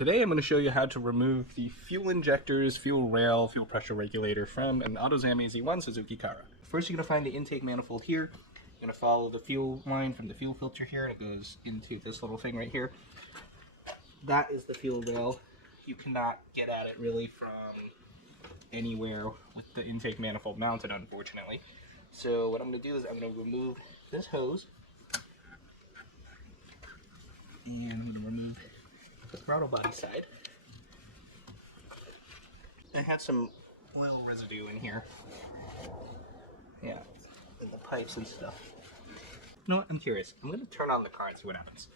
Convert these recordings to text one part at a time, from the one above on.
Today I'm going to show you how to remove the fuel injectors, fuel rail, fuel pressure regulator from an Autozam AZ-1 Suzuki Cara. First you're going to find the intake manifold here. You're going to follow the fuel line from the fuel filter here, and it goes into this little thing right here. That is the fuel rail. You cannot get at it really from anywhere with the intake manifold mounted, unfortunately. So what I'm going to do is I'm going to remove this hose, and I'm going to remove the throttle body side. I had some oil residue in here. Yeah, in the pipes and stuff. You know what? I'm curious. I'm going to turn on the car and see what happens.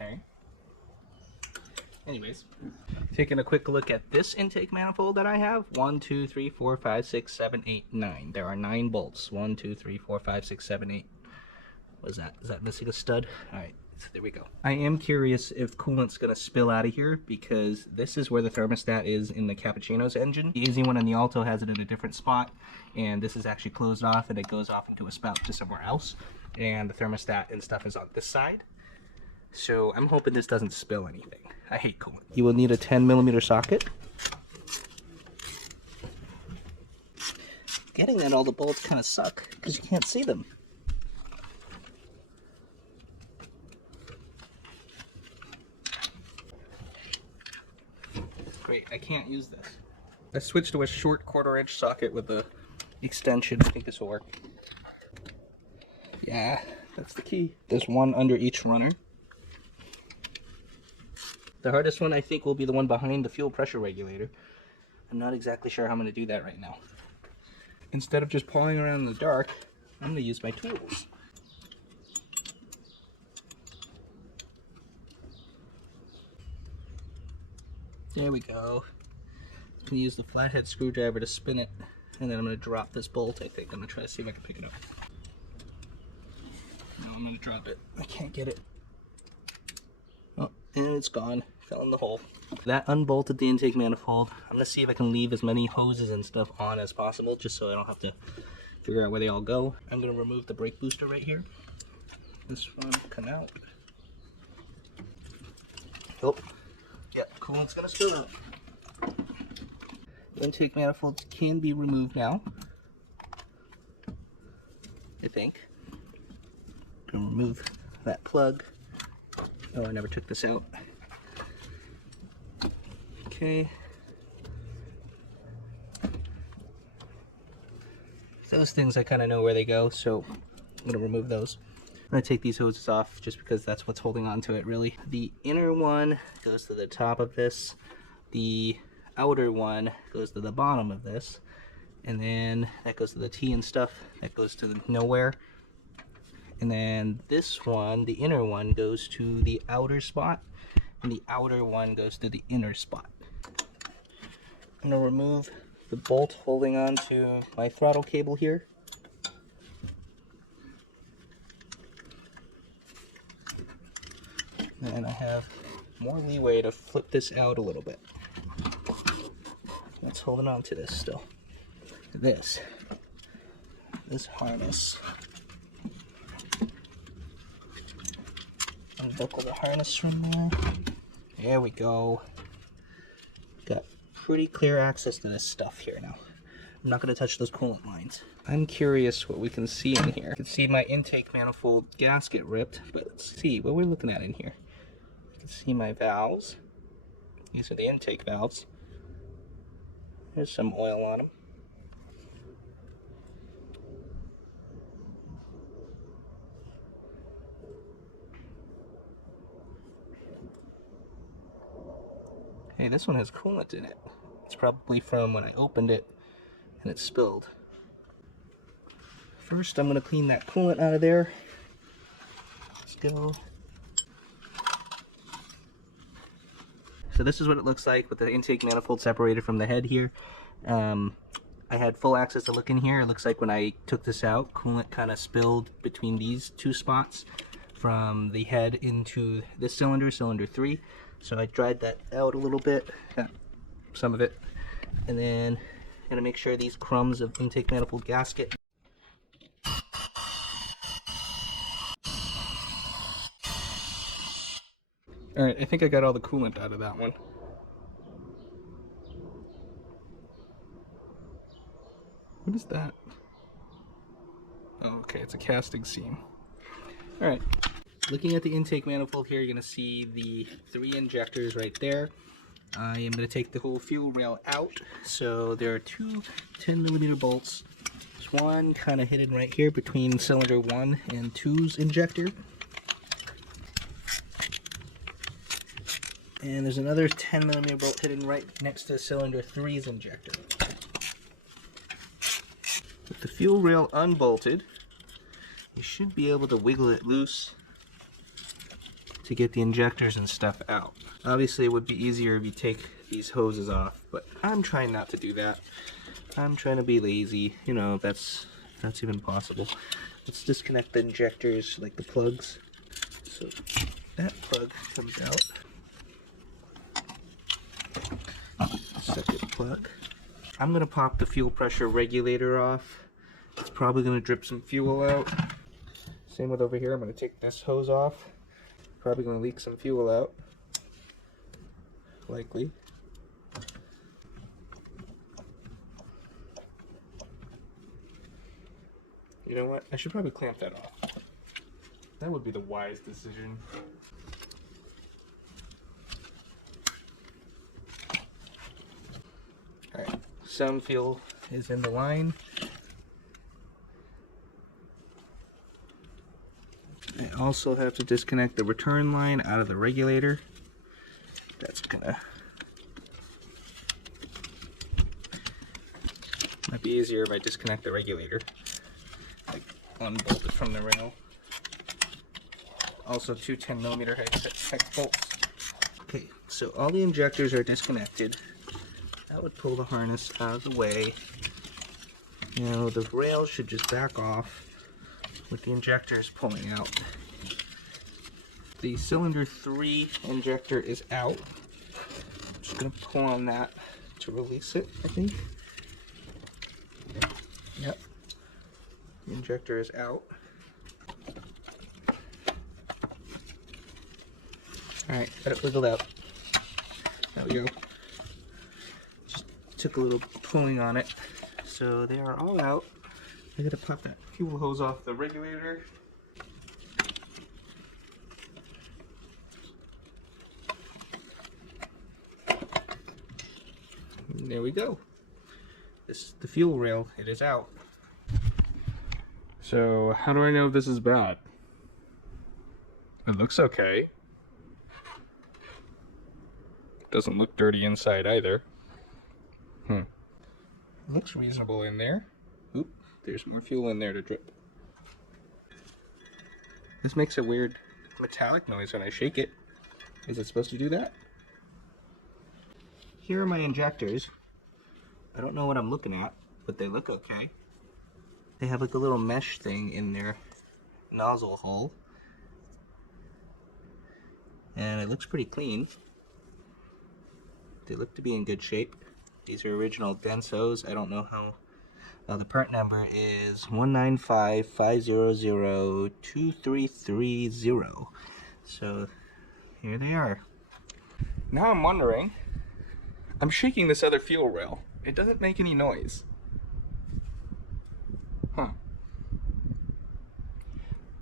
Okay. Anyways, taking a quick look at this intake manifold that I have. 1, 2, 3, 4, 5, 6, 7, 8, 9. There are 9 bolts. 1, 2, 3, 4, 5, 6, 7, 8. What is that? Is that missing a stud? Alright, so there we go. I am curious if coolant's going to spill out of here, because this is where the thermostat is in the Cappuccino's engine. The AZ-1 and the Alto has it in a different spot, and this is actually closed off and it goes off into a spout to somewhere else. And the thermostat and stuff is on this side. So I'm hoping this doesn't spill anything. I hate coolant. You will need a 10mm socket. Getting that all the bolts kind of suck because you can't see them. Great, I can't use this. I switched to a short 1/4" socket with the extension. I think this will work. Yeah, that's the key. There's one under each runner. The hardest one I think will be the one behind the fuel pressure regulator. I'm not exactly sure how I'm going to do that right now. Instead of just pawing around in the dark, I'm going to use my tools. There we go. I'm going to use the flathead screwdriver to spin it, and then I'm going to drop this bolt, I think. I'm going to try to see if I can pick it up. No, I'm going to drop it. I can't get it. Oh, and it's gone. Fell in the hole. That unbolted the intake manifold. I'm going to see if I can leave as many hoses and stuff on as possible, just so I don't have to figure out where they all go. I'm going to remove the brake booster right here. This one come out. Oh, yeah, coolant's going to spill out. The intake manifolds can be removed now, I think. I'm going to remove that plug. Oh, I never took this out. Okay. Those things I kind of know where they go, so I'm going to remove those. I'm going to take these hoses off just because that's what's holding on to it, really. The inner one goes to the top of this. The outer one goes to the bottom of this. And then that goes to the T and stuff. That goes to the nowhere. And then this one, the inner one, goes to the outer spot, and the outer one goes to the inner spot. I'm going to remove the bolt holding on to my throttle cable here. And I have more leeway to flip this out a little bit. That's holding on to this still. This harness. Unbuckle the harness from there. There we go. Got pretty clear access to this stuff here now. I'm not going to touch those coolant lines. I'm curious what we can see in here. You can see my intake manifold gasket ripped, but let's see what we're looking at in here. You can see my valves. These are the intake valves. There's some oil on them. Hey, this one has coolant in it. It's probably from when I opened it and it spilled. First, I'm going to clean that coolant out of there. Let's go. So this is what it looks like with the intake manifold separated from the head here. I had full access to look in here. It looks like when I took this out, coolant kind of spilled between these two spots from the head into this cylinder, cylinder 3. So I dried that out a little bit, some of it, and then I'm gonna make sure these crumbs of intake manifold gasket. All right, I think I got all the coolant out of that one. What is that? Oh, okay, it's a casting seam. All right, looking at the intake manifold here, you're gonna see the 3 injectors right there. I am gonna take the whole fuel rail out. So there are 2 10mm bolts. There's one kind of hidden right here between cylinder 1 and 2's injector. And there's another 10mm bolt hidden right next to cylinder 3's injector. With the fuel rail unbolted, you should be able to wiggle it loose to get the injectors and stuff out. Obviously it would be easier if you take these hoses off, but I'm trying not to do that. I'm trying to be lazy, you know, if that's even possible. Let's disconnect the injectors, like the plugs. So that plug comes out. Second plug. I'm gonna pop the fuel pressure regulator off. It's probably gonna drip some fuel out. Same with over here. I'm gonna take this hose off. Probably gonna leak some fuel out. Likely. You know what? I should probably clamp that off. That would be the wise decision. Alright, some fuel is in the line. I also have to disconnect the return line out of the regulator. That's gonna... might be easier if I disconnect the regulator. Like, unbolt it from the rail. Also 2 10mm hex bolts. Okay, so all the injectors are disconnected. That would pull the harness out of the way. You know, the rail should just back off with the injectors pulling out. The cylinder 3 injector is out. I'm just gonna pull on that to release it, I think. Yep. The injector is out. Alright, got it wiggled out. There we go. Just took a little pulling on it. So they are all out. I gotta pop that fuel hose off the regulator. And there we go. This is the fuel rail. It is out. So how do I know if this is bad? It looks okay. Doesn't look dirty inside either. It looks reasonable in there. Oop, there's more fuel in there to drip. This makes a weird metallic noise when I shake it. Is it supposed to do that? Here are my injectors. I don't know what I'm looking at, but they look okay. They have like a little mesh thing in their nozzle hole. And it looks pretty clean. They look to be in good shape. These are original Densos. I don't know how. The part number is 19550023330. So here they are. Now I'm wondering, I'm shaking this other fuel rail. It doesn't make any noise. Huh.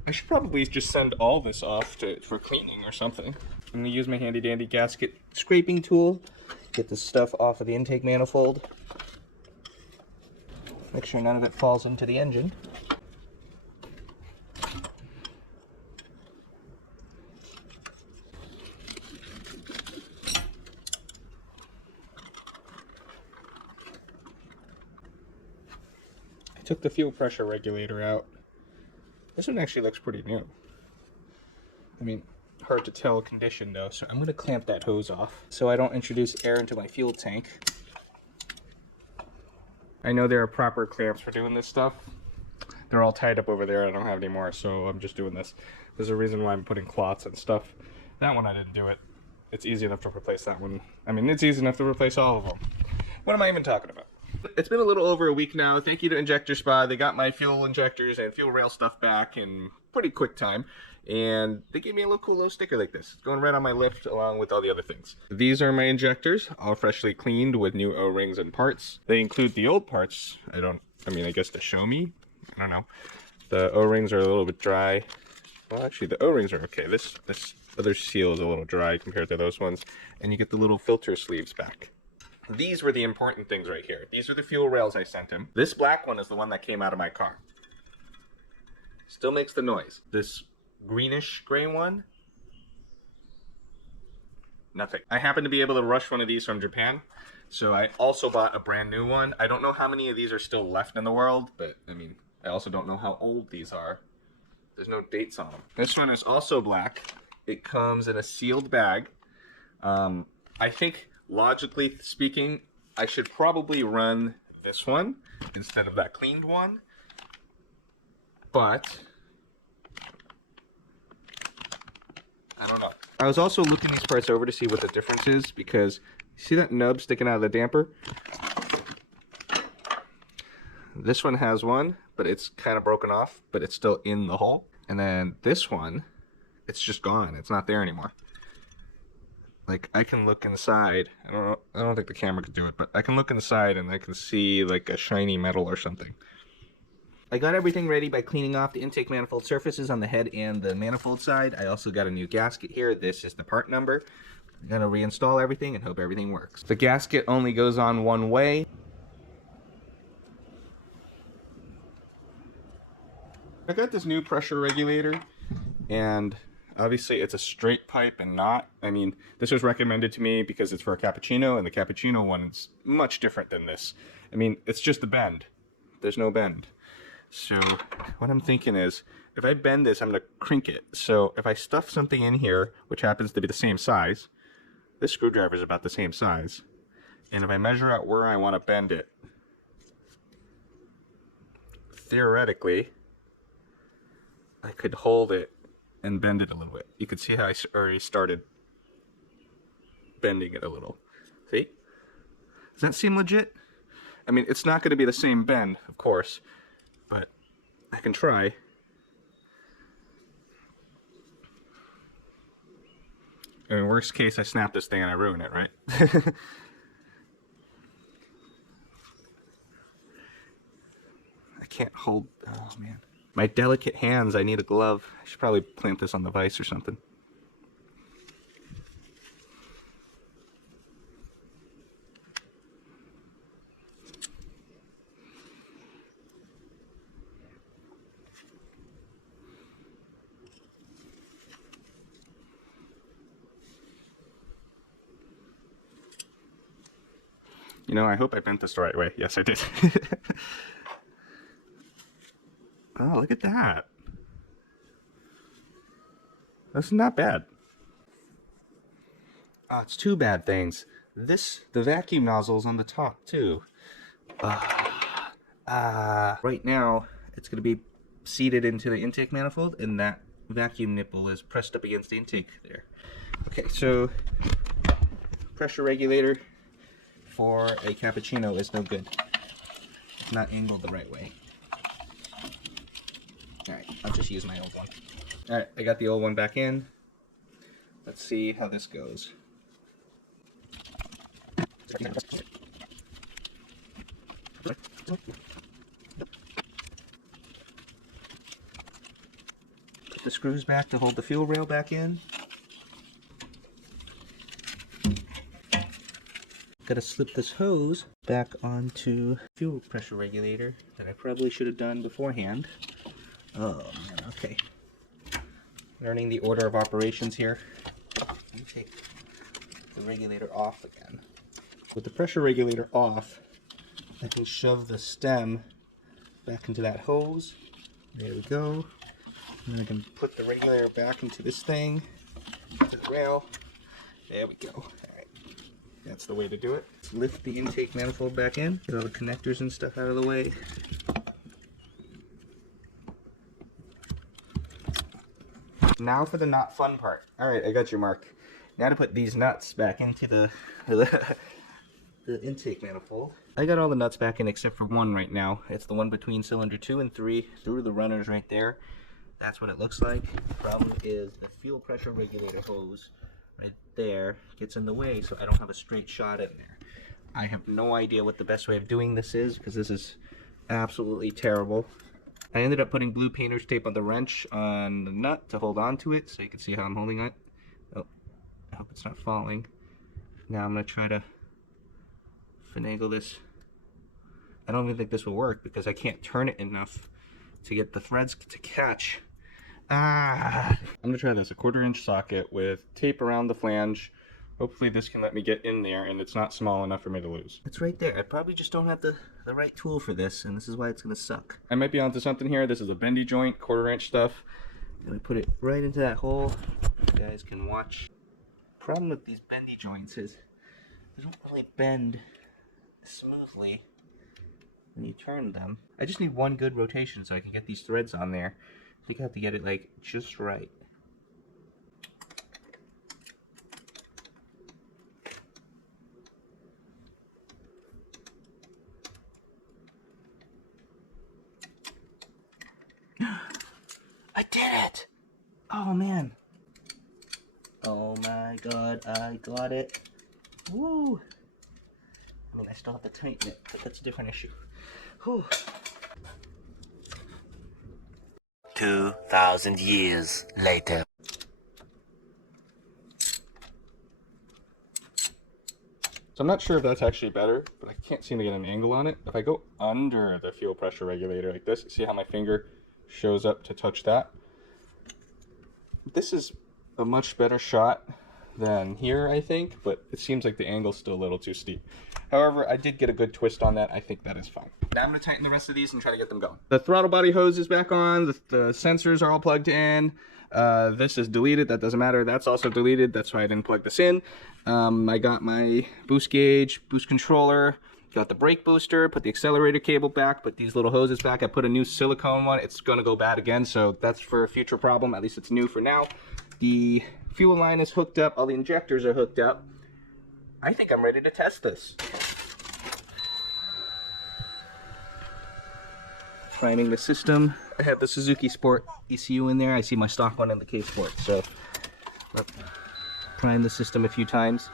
I should probably just send all this off for cleaning or something. I'm gonna use my handy dandy gasket scraping tool. Get this stuff off of the intake manifold. Make sure none of it falls into the engine. I took the fuel pressure regulator out. This one actually looks pretty new. I mean, hard to tell condition though, so I'm going to clamp that hose off so I don't introduce air into my fuel tank. I know there are proper clamps for doing this stuff. They're all tied up over there. I don't have any more, so I'm just doing this. There's a reason why I'm putting cloths and stuff. That one I didn't do it. It's easy enough to replace that one. I mean, it's easy enough to replace all of them. What am I even talking about? It's been a little over a week now. Thank you to Injectorspa. They got my fuel injectors and fuel rail stuff back in pretty quick time. And they gave me a little cool little sticker like this. It's going right on my lift along with all the other things. These are my injectors, all freshly cleaned with new O-rings and parts. They include the old parts. I guess to show me. I don't know. The O-rings are a little bit dry. Well, actually, the O-rings are okay. This other seal is a little dry compared to those ones. And you get the little filter sleeves back. These were the important things right here. These are the fuel rails I sent him. This black one is the one that came out of my car. Still makes the noise. This greenish gray one, nothing. I happen to be able to rush one of these from Japan, so I also bought a brand new one. I don't know how many of these are still left in the world, but I mean, I also don't know how old these are. There's no dates on them. This one is also black. It comes in a sealed bag. I think, logically speaking, I should probably run this one instead of that cleaned one, but I don't know. I was also looking these parts over to see what the difference is, because you see that nub sticking out of the damper? This one has one, but it's kind of broken off, but it's still in the hole. And then this one, it's just gone. It's not there anymore. Like, I can look inside. I don't think the camera could do it, but I can look inside and I can see like a shiny metal or something. I got everything ready by cleaning off the intake manifold surfaces on the head and the manifold side. I also got a new gasket here. This is the part number. I'm gonna reinstall everything and hope everything works. The gasket only goes on one way. I got this new pressure regulator, and obviously it's a straight pipe and not. I mean, this was recommended to me because it's for a cappuccino, and the cappuccino one is much different than this. I mean, it's just a bend. There's no bend. So what I'm thinking is, if I bend this, I'm going to crink it. So if I stuff something in here, which happens to be the same size, this screwdriver is about the same size, and if I measure out where I want to bend it, theoretically, I could hold it and bend it a little bit. You can see how I already started bending it a little. See? Does that seem legit? I mean, it's not going to be the same bend, of course, but I can try. I mean, worst case, I snap this thing and I ruin it, right? I can't hold, oh man. My delicate hands, I need a glove. I should probably clamp this on the vise or something. You know, I hope I bent this the right way. Yes, I did. Oh, look at that. That's not bad. Oh, it's two bad things. The vacuum nozzle's on the top, too. Right now, it's going to be seated into the intake manifold, and that vacuum nipple is pressed up against the intake there. Okay, so pressure regulator for a cappuccino is no good. It's not angled the right way. Alright, I'll just use my old one. Alright, I got the old one back in. Let's see how this goes. Put the screws back to hold the fuel rail back in. Gotta slip this hose back onto fuel pressure regulator that I probably should have done beforehand. Oh man, okay. Learning the order of operations here. Let me take the regulator off again. With the pressure regulator off, I can shove the stem back into that hose. There we go. And then I can put the regulator back into this thing. rail. There we go. All right. That's the way to do it. Let's lift the intake manifold back in. Get all the connectors and stuff out of the way. Now for the not fun part. All right, I got you, Mark. Now to put these nuts back into the intake manifold. I got all the nuts back in except for one right now. It's the one between cylinder 2 and 3 through the runners right there. That's what it looks like. The problem is the fuel pressure regulator hose right there gets in the way, so I don't have a straight shot in there. I have no idea what the best way of doing this is because this is absolutely terrible. I ended up putting blue painter's tape on the wrench on the nut to hold on to it so you can see how I'm holding it. Oh, I hope it's not falling. Now I'm going to try to finagle this. I don't even think this will work because I can't turn it enough to get the threads to catch. I'm gonna try this, a 1/4 inch socket with tape around the flange. Hopefully this can let me get in there and it's not small enough for me to lose. It's right there. I probably just don't have the right tool for this, and this is why it's gonna suck. I might be onto something here. This is a bendy joint, 1/4 inch stuff. And I put it right into that hole. You guys can watch. Problem with these bendy joints is they don't really bend smoothly when you turn them. I just need one good rotation so I can get these threads on there. I think I have to get it like just right. I did it! Oh man. Oh my god, I got it. Woo! I mean, I still have to tighten it, but that's a different issue. Whew. 2,000 years later. So I'm not sure if that's actually better, but I can't seem to get an angle on it. If I go under the fuel pressure regulator like this, see how my finger shows up to touch that? This is a much better shot than here, I think, but it seems like the angle's still a little too steep. However, I did get a good twist on that. I think that is fine. Now I'm going to tighten the rest of these and try to get them going. The throttle body hose is back on. The sensors are all plugged in. This is deleted. That doesn't matter. That's also deleted. That's why I didn't plug this in. I got my boost gauge, boost controller, got the brake booster, put the accelerator cable back, put these little hoses back. I put a new silicone one. It's going to go bad again, so that's for a future problem. At least it's new for now. The fuel line is hooked up. All the injectors are hooked up. I think I'm ready to test this. Priming the system. I have the Suzuki Sport ECU in there. I see my stock one in the keisport, so let's prime the system a few times.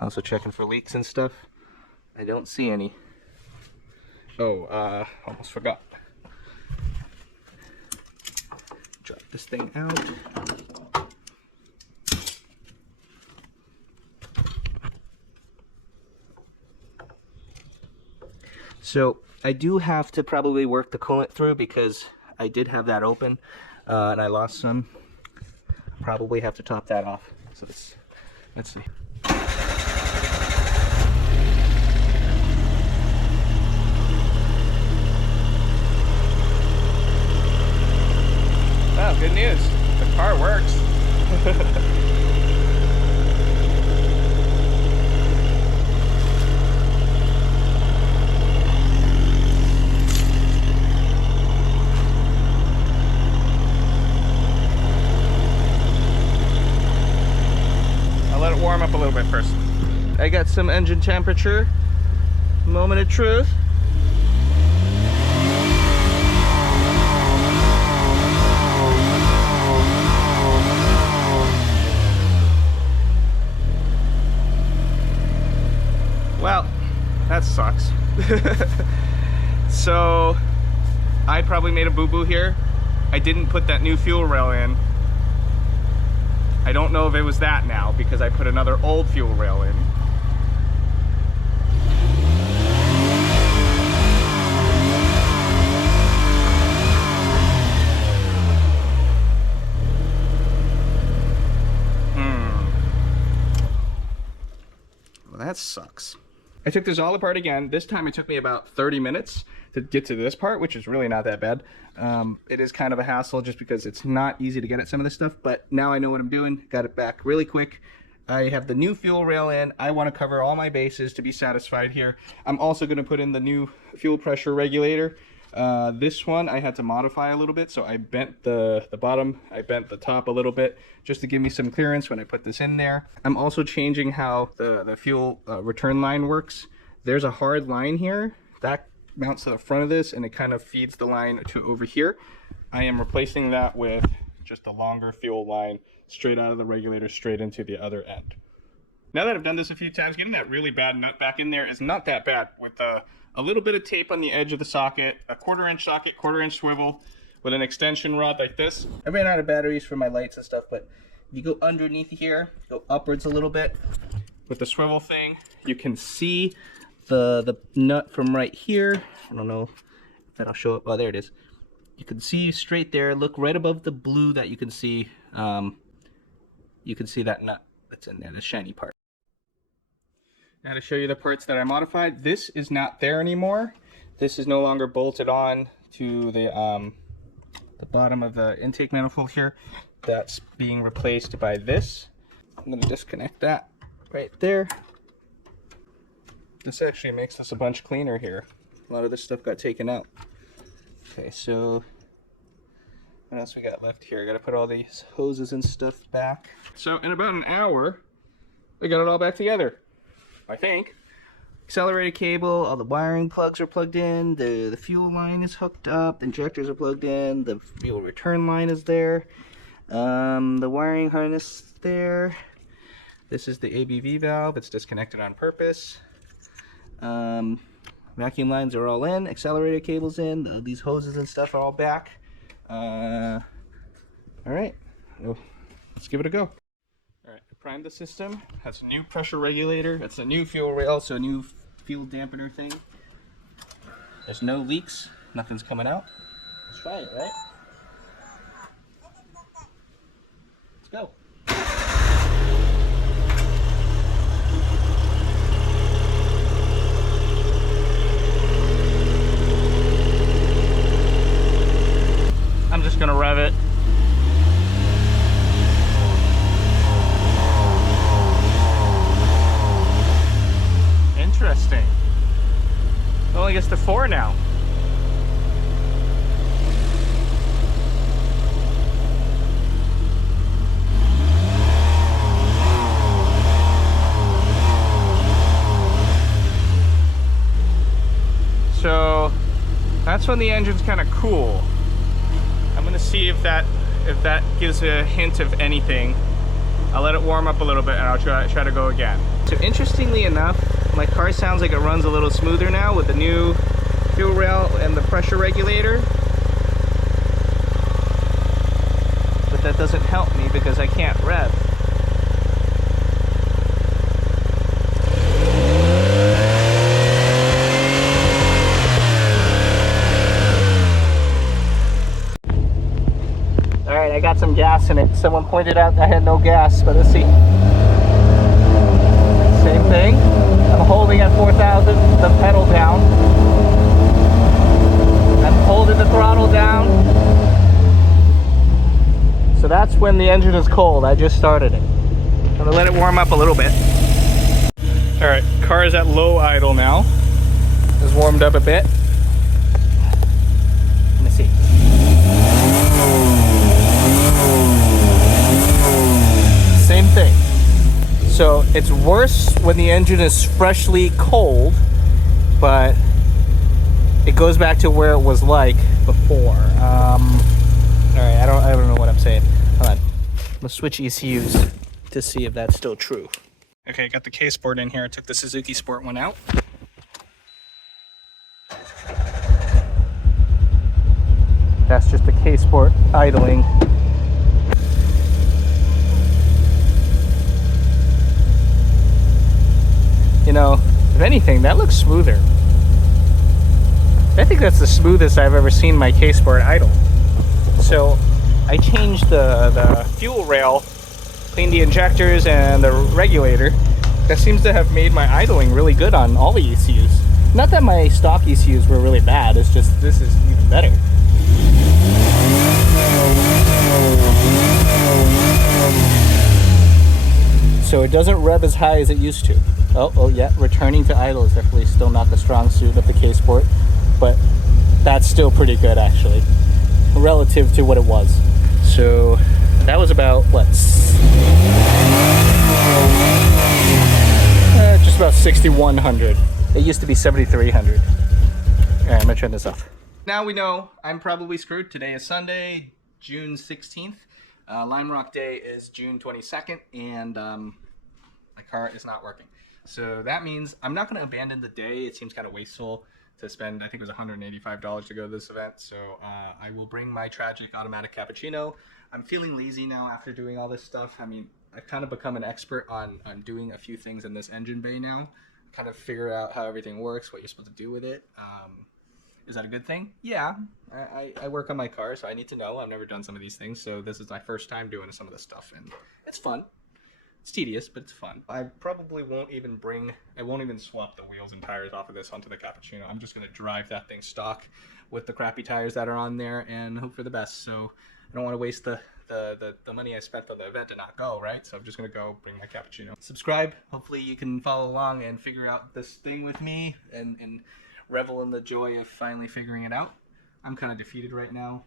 Also checking for leaks and stuff. I don't see any. Oh, almost forgot. Drop this thing out. So I do have to probably work the coolant through because I did have that open and I lost some. Probably have to top that off. So let's see. Oh, good news. The car works. I'll let it warm up a little bit first. I got some engine temperature. Moment of truth. Well, that sucks. So I probably made a boo-boo here. I didn't put that new fuel rail in. I don't know if it was that now because I put another old fuel rail in. Well, that sucks. I took this all apart again. This time it took me about 30 minutes to get to this part, which is really not that bad. It is kind of a hassle just because it's not easy to get at some of this stuff, but now I know what I'm doing. Got it back really quick. I have the new fuel rail in. I want to cover all my bases to be satisfied here. I'm also going to put in the new fuel pressure regulator. This one I had to modify a little bit, so I bent the bottom, I bent the top a little bit just to give me some clearance when I put this in there. I'm also changing how the fuel return line works. There's a hard line here that mounts to the front of this and it kind of feeds the line to over here. I am replacing that with just a longer fuel line straight out of the regulator straight into the other end. Now that I've done this a few times, getting that really bad nut back in there is not that bad. With a little bit of tape on the edge of the socket, a 1/4 inch socket, 1/4 inch swivel with an extension rod like this. I ran out of batteries for my lights and stuff, but if you go underneath here, go upwards a little bit with the swivel thing, you can see the nut from right here. I don't know if that'll show up. Oh, there it is. You can see straight there. Look right above the blue that you can see. You can see that nut that's in there, the shiny part. Now to show you the parts that I modified, this is not there anymore. This is no longer bolted on to the bottom of the intake manifold here. That's being replaced by this. I'm going to disconnect that right there. This actually makes this a bunch cleaner here. A lot of this stuff got taken out. Okay, so what else we got left here? I gotta put all these hoses and stuff back. So in about an hour, we got it all back together, I think. Accelerator cable, all the wiring plugs are plugged in, the fuel line is hooked up, the injectors are plugged in, the fuel return line is there, the wiring harness is there. This is the ABV valve, it's disconnected on purpose. Vacuum lines are all in, accelerator cables in, these hoses and stuff are all back. All right, well, let's give it a go. All right, I primed the system. Has a new pressure regulator. It's a new fuel rail, so a new fuel dampener thing. There's no leaks. Nothing's coming out. Let's try it, right? Let's go. I'm just gonna rev it. Interesting. It only gets to 4 now. So that's when the engine's kind of cool. I'm gonna see if that gives a hint of anything. I'll let it warm up a little bit and I'll try to go again. So interestingly enough, my car sounds like it runs a little smoother now with the new fuel rail and the pressure regulator. But that doesn't help me because I can't rev. Alright, I got some gas in it. Someone pointed out I had no gas, but let's see. Same thing. I'm holding at 4,000, the pedal down. I'm holding the throttle down. So that's when the engine is cold. I just started it. I'm gonna let it warm up a little bit. Alright, car is at low idle now. It's warmed up a bit. Let me see. Same thing. So it's worse when the engine is freshly cold, but it goes back to where it was like before. All right, I don't know what I'm saying. Hold on, I'm gonna switch ECUs to see if that's still true. Okay, got the keisport in here. I took the Suzuki Sport one out. That's just the keisport idling. You know, if anything, that looks smoother. I think that's the smoothest I've ever seen my keisport idle. So I changed the fuel rail, cleaned the injectors and the regulator, that seems to have made my idling really good on all the ECUs. Not that my stock ECUs were really bad, it's just this is even better. So it doesn't rev as high as it used to. Oh yeah, returning to idle is definitely still not the strong suit of the keisport, but that's still pretty good actually, relative to what it was. So that was about, what? Just about 6,100. It used to be 7,300. All right, I'm gonna turn this off. Now we know I'm probably screwed. Today is Sunday, June 16th. Lime Rock Day is June 22nd, and my car is not working. So that means I'm not going to abandon the day. It seems kind of wasteful to spend, I think it was $185 to go to this event. So I will bring my tragic automatic cappuccino. I'm feeling lazy now after doing all this stuff. I mean, I've kind of become an expert on doing a few things in this engine bay now. Kind of figure out how everything works, what you're supposed to do with it. Is that a good thing? Yeah, I work on my car, so I need to know. I've never done some of these things, so this is my first time doing some of this stuff, and it's fun. It's tedious, but it's fun. I probably won't even swap the wheels and tires off of this onto the cappuccino. I'm just gonna drive that thing stock with the crappy tires that are on there and hope for the best. So I don't want to waste the money I spent on the event to not go, right? So I'm just gonna go bring my cappuccino. Subscribe. Hopefully you can follow along and figure out this thing with me and revel in the joy of finally figuring it out. I'm kind of defeated right now.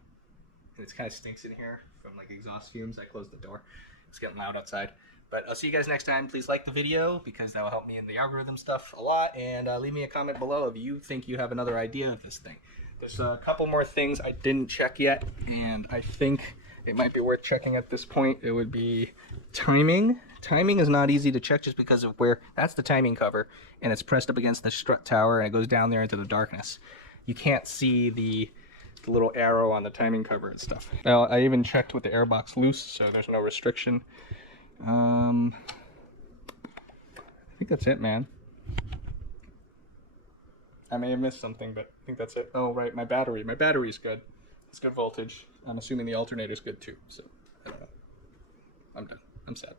It kind of stinks in here from like exhaust fumes. I closed the door. It's getting loud outside. But I'll see you guys next time. Please like the video because that will help me in the algorithm stuff a lot. And leave me a comment below if you think you have another idea of this thing. There's a couple more things I didn't check yet, and I think it might be worth checking at this point. It would be timing. Timing is not easy to check just because of where, that's the timing cover, and it's pressed up against the strut tower, and it goes down there into the darkness. You can't see the little arrow on the timing cover and stuff. Now, I even checked with the airbox loose, so there's no restriction. I think that's it, man. I may have missed something, but I think that's it. Oh, right, my battery. My battery's good. It's good voltage. I'm assuming the alternator's good too, so I don't know. I'm done. I'm sad.